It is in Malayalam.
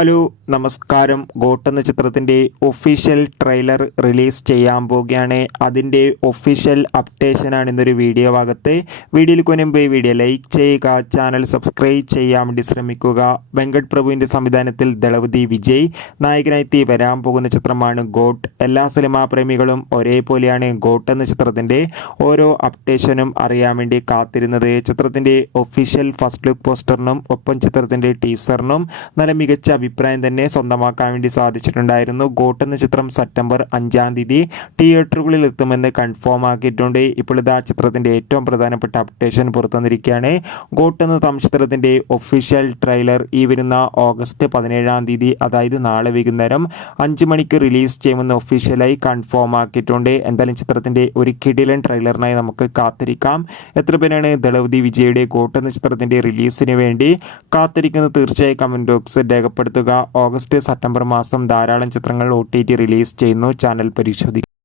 ഹലോ നമസ്കാരം. ഗോട്ട് എന്ന ചിത്രത്തിൻ്റെ ഒഫീഷ്യൽ ട്രെയിലർ റിലീസ് ചെയ്യാൻ പോവുകയാണ്. അതിൻ്റെ ഒഫീഷ്യൽ അപ്ഡേഷനാണ് ഇന്നൊരു വീഡിയോ ഭാഗത്ത്. വീഡിയോയിൽ മുൻപ് വീഡിയോ ലൈക്ക് ചെയ്യുക, ചാനൽ സബ്സ്ക്രൈബ് ചെയ്യാൻ വേണ്ടി ശ്രമിക്കുക. വെങ്കട് പ്രഭുവിൻ്റെ സംവിധാനത്തിൽ ദളപതി വിജയ് നായകനായി വരാൻ പോകുന്ന ചിത്രമാണ് ഗോട്ട്. എല്ലാ സിനിമാ പ്രേമികളും ഒരേപോലെയാണ് ഗോട്ട് എന്ന ചിത്രത്തിൻ്റെ ഓരോ അപ്ഡേഷനും അറിയാൻ വേണ്ടി കാത്തിരുന്നത്. ചിത്രത്തിൻ്റെ ഒഫീഷ്യൽ ഫസ്റ്റ് ലുക്ക് പോസ്റ്ററിനും ഒപ്പം ചിത്രത്തിൻ്റെ ടീസറിനും നല്ല മികച്ച അഭിപ്രായം തന്നെ സ്വന്തമാക്കാൻ വേണ്ടി സാധിച്ചിട്ടുണ്ടായിരുന്നു. ഗോട്ട് എന്ന ചിത്രം സെപ്റ്റംബർ 5 തിയേറ്ററുകളിൽ എത്തുമെന്ന് കൺഫേം ആക്കിയിട്ടുണ്ട്. ഇപ്പോൾ ഇതാ ചിത്രത്തിൻ്റെ ഏറ്റവും പ്രധാനപ്പെട്ട അപ്ഡേഷൻ പുറത്തുവന്നിരിക്കുകയാണ്. ഗോട്ട് എന്ന ചിത്രത്തിൻ്റെ ഒഫീഷ്യൽ ട്രെയിലർ ഈ വരുന്ന ഓഗസ്റ്റ് 17 അതായത് നാളെ വൈകുന്നേരം 5 മണിക്ക് റിലീസ് ചെയ്യുമെന്ന് ഒഫീഷ്യലായി കൺഫേം ആക്കിയിട്ടുണ്ട്. എന്തായാലും ചിത്രത്തിൻ്റെ ഒരു കിടിലൻ ട്രെയിലറിനായി നമുക്ക് കാത്തിരിക്കാം. എത്ര പേരാണ് ദളപതി വിജയുടെ ഗോട്ട് എന്ന ചിത്രത്തിൻ്റെ റിലീസിന് വേണ്ടി കാത്തിരിക്കുന്നത്? തീർച്ചയായും കമൻറ്റ് ബോക്സിൽ രേഖപ്പെടുത്തുക. ഓഗസ്റ്റ് സെപ്റ്റംബർ മാസം ധാരാളം ചിത്രങ്ങൾ OTT റിലീസ് ചെയ്യുന്നു. ചാനൽ പരിശോധിക്കുക.